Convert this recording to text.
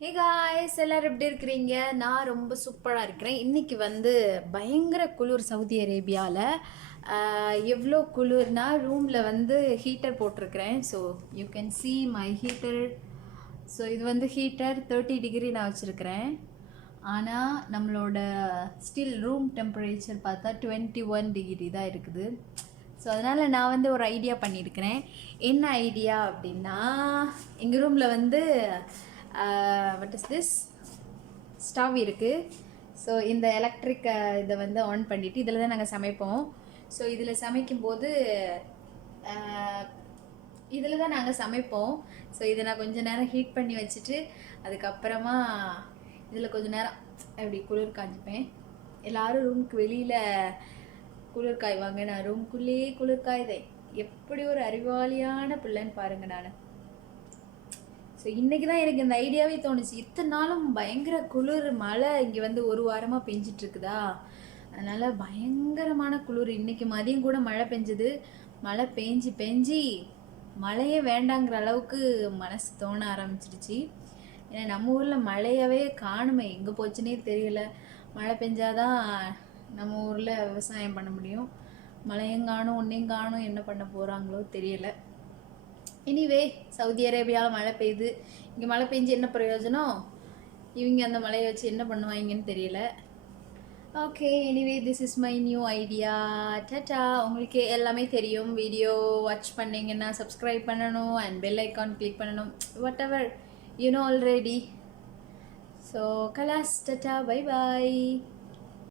Hey guys, எல்லாரும் எப்படி இருக்கிறீங்க? நான் ரொம்ப சூப்பராக இருக்கிறேன். இன்றைக்கி வந்து பயங்கர குளிர் சவுதி அரேபியாவில். எவ்வளோ குளிர்னா ரூமில் வந்து ஹீட்டர் போட்டிருக்கிறேன். So you can see my heater. So இது வந்து ஹீட்டர் 30 டிகிரி நான் வச்சுருக்கிறேன். ஆனால் நம்மளோட ஸ்டில் ரூம் டெம்பரேச்சர் பார்த்தா 21 டிகிரி தான் இருக்குது. ஸோ அதனால் நான் வந்து ஒரு ஐடியா பண்ணியிருக்கிறேன். என்ன ஐடியா அப்படின்னா, எங்கள் ரூமில் வந்து வாட் இஸ் திஸ் ஸ்டவ் இருக்குது. ஸோ இந்த எலக்ட்ரிக் இதை வந்து ஆன் பண்ணிவிட்டு இதில் தான் நாங்கள் சமைப்போம். ஸோ இதில் சமைக்கும்போது இதில் தான் நாங்கள் சமைப்போம். ஸோ இதை நான் கொஞ்சம் நேரம் ஹீட் பண்ணி வச்சுட்டு அதுக்கப்புறமா இதில் கொஞ்சம் நேரம் அப்படி குளிர் காய்ச்சிப்பேன். எல்லோரும் ரூமுக்கு வெளியில் குளிர் காய்வாங்க, நான் ரூம்குள்ளேயே குளிர் காய்தேன். எப்படி ஒரு அறிவாளியான பிள்ளைன்னு பாருங்கள் நான். ஸோ இன்றைக்கி தான் எனக்கு இந்த ஐடியாவே தோணுச்சு. இத்தனை நாளும் பயங்கர குளிர், மழை இங்கே வந்து ஒரு வாரமாக பெஞ்சிட்ருக்குதா, அதனால் பயங்கரமான குளிர். இன்றைக்கி மதியம் கூட மழை பெஞ்சுது. மழை பெஞ்சி மழையே வேண்டாங்கிற அளவுக்கு மனசு தோண ஆரம்பிச்சிடுச்சு. ஏன்னா நம்ம ஊரில் மழையவே காணுமே, எங்கே போச்சுன்னே தெரியல. மழை பெஞ்சாதான் நம்ம ஊரில் விவசாயம் பண்ண முடியும். மழையும் காணும், ஒன்றையும் காணும், என்ன பண்ண போகிறாங்களோ தெரியலை. எனிவே, சவுதி அரேபியாவில் மழை பெய்யுது. இங்கே மழை பெஞ்சு என்ன பிரயோஜனம்? இவங்க அந்த மழையை வச்சு என்ன பண்ணுவாங்கன்னு தெரியல. Okay, anyway this is my new idea. Tata. உங்களுக்கு எல்லாமே தெரியும். வீடியோ வாட்ச் பண்ணிங்கன்னா சப்ஸ்கிரைப் பண்ணணும் அண்ட் பெல் ஐக்கான் கிளிக் பண்ணணும். Whatever you know already. So கலாஸ், டாட்டா, பை பாய்.